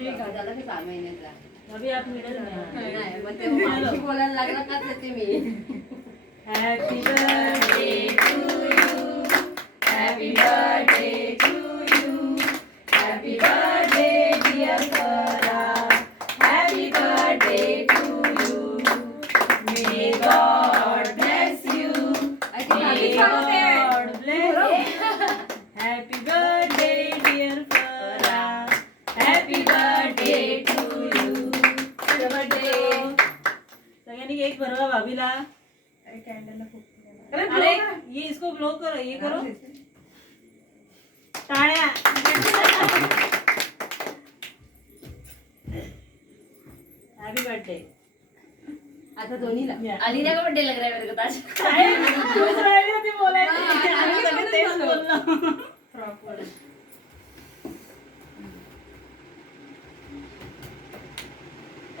झाला की 6 महिन्याचा. अभी आप मिडल में नाही मग तेव्हा मावशी बोलायला लागला का त्याचे मी. Happy birthday to you, happy birthday to you, happy birthday dear Swara, happy birthday to you, may God bless you, may God bless you, happy birthday dear Swara, happy birthday to you. Birthday सगळ्यांनी cake भरवा भाभीला. अरे ये इसको blow करो, ये करो टाळ्या. Happy birthday. आता दोन्हीला अलीना का बर्थडे लग रहा है मेरे को आज. काय खुश राहिली होती बोलायची. आम्ही सगळे तेच बोललो.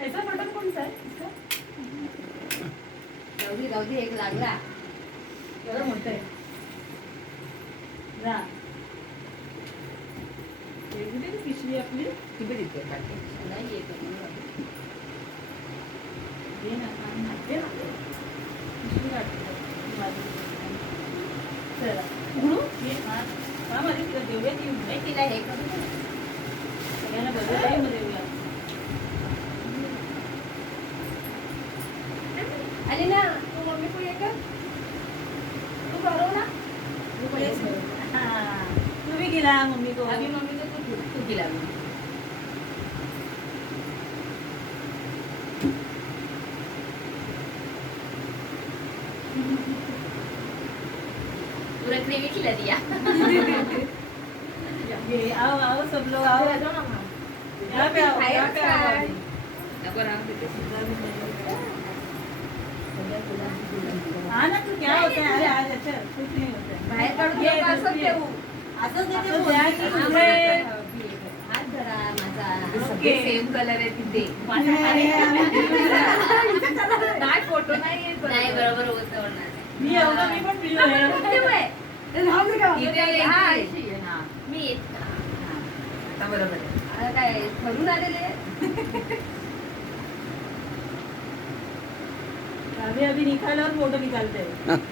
ऐसा बटन कौन सा है इसका? जाऊ दे एक लागला. एवढं मोठं आहे. जा कुठे पिशवी आपली तिथे तिथे नाही येत दे ना, आण ना, दे ना. पिशवी काढते चला उघडू. ये हा मध्ये तिला देऊया ती नाही तिला हे करू दे. सगळ्यांना बघूया मध्ये देऊया. अलीना तू मम्मी को ये कर. तू भरव ना. हाँ तू भी खिला मम्मी को. अभी मम्मी को तू खिला. पूरा क्रीमी खिला दिया. ये आओ आओ सब लोग आओ. यहाँ पे आओ, यहाँ पे आओ. नको राहू दे. हाँ ना तू क्या होता है. अरे आज अच्छा कुछ नहीं होता है. बाहेर काढून ये नको असं ठेवू. असंच देते असं बोला द्या की की तुझे हात धरा माझा. ओके. सेम कलर आहे तिथे. नाही फोटो नाही येत. नाही बरोबर होत होणार. मी येऊ का. मी पण पिलो आहे. मी येत आता बरोबर आहे. काय ठरून आलेले. अभी अभी निकालो और फोटो निकालते हैं.